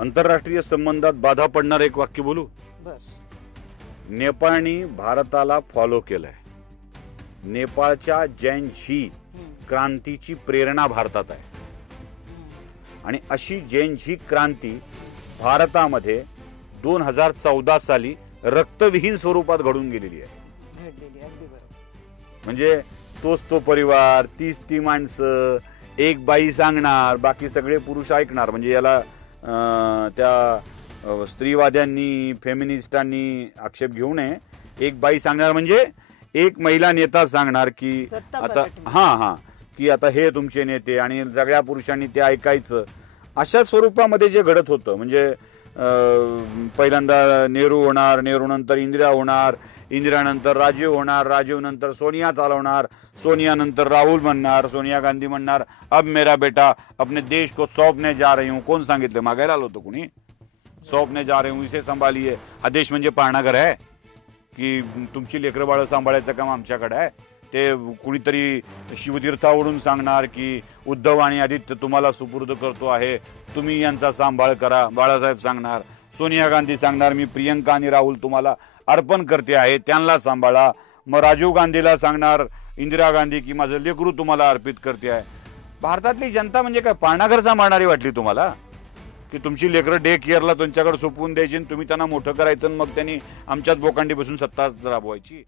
आंतरराष्ट्रीय संबंधात बाधा पडणार एक वाक्य बोलू. बर. नेपाळनी भारताला फॉलो केलंय. नेपाळच्या जैनझी क्रांतीची प्रेरणा भारतात आहे आणि अशी जैनझी क्रांती भारतामध्ये 2014 साली रक्तविहीन स्वरूपात घडून गेलेली आहे. घडलेली अगदी बरोबर. म्हणजे तोच तो परिवार, तीच ती माणसं, एक बाई सांगणार, बाकी सगळे पुरुष ऐकणार. म्हणजे याला त्या स्त्रीवाद्यांनी, फेमिनिस्टांनी आक्षेप घेऊ नये. एक बाई सांगणार म्हणजे एक महिला नेता सांगणार की सत्ता आता पालटणी. की आता हे तुमचे नेते आणि सगळ्या पुरुषांनी ते ऐकायचं. अशा स्वरूपामध्ये जे घडत होतं म्हणजे पहिल्यांदा नेहरू होणार, नेहरू नंतर इंदिरा होणार, इंदिरा नंतर राजीव होणार, राजीव नंतर सोनिया चालवणार, सोनिया नंतर राहुल म्हणणार, सोनिया गांधी म्हणणार अब मेरा बेटा अपने देश को सौंपने जा रही हूं. कोण सांगितलं? मागायला आलो होतं कुणी? सौंपने जा रही हूं, इसे संभालिये. हा देश म्हणजे पाळणाघर आहे की तुमची लेकरं बाळं सांभाळायचं काम आमच्याकडे आहे? ते कुणीतरी शिवतीर्थावरून सांगणार की उद्धव आणि आदित्य तुम्हाला सुपूर्द करतो आहे, तुम्ही यांचा सांभाळ करा. बाळासाहेब सांगणार, सोनिया गांधी सांगणार मी प्रियंका आणि राहुल तुम्हाला अर्पण करते आहे, त्यांना सांभाळा. मग राजीव गांधीला सांगणार इंदिरा गांधी की माझं लेकरू तुम्हाला अर्पित करते आहे. भारतातली जनता म्हणजे काय पाळणाघर सांभाळणारी वाटली तुम्हाला? की तुमची लेकरं डे केअरला तुमच्याकडे सोपवून द्यायची, तुम्ही त्यांना मोठं करायचं, मग त्यांनी आमच्याच बोकांडी बसून सत्ता राबवायची.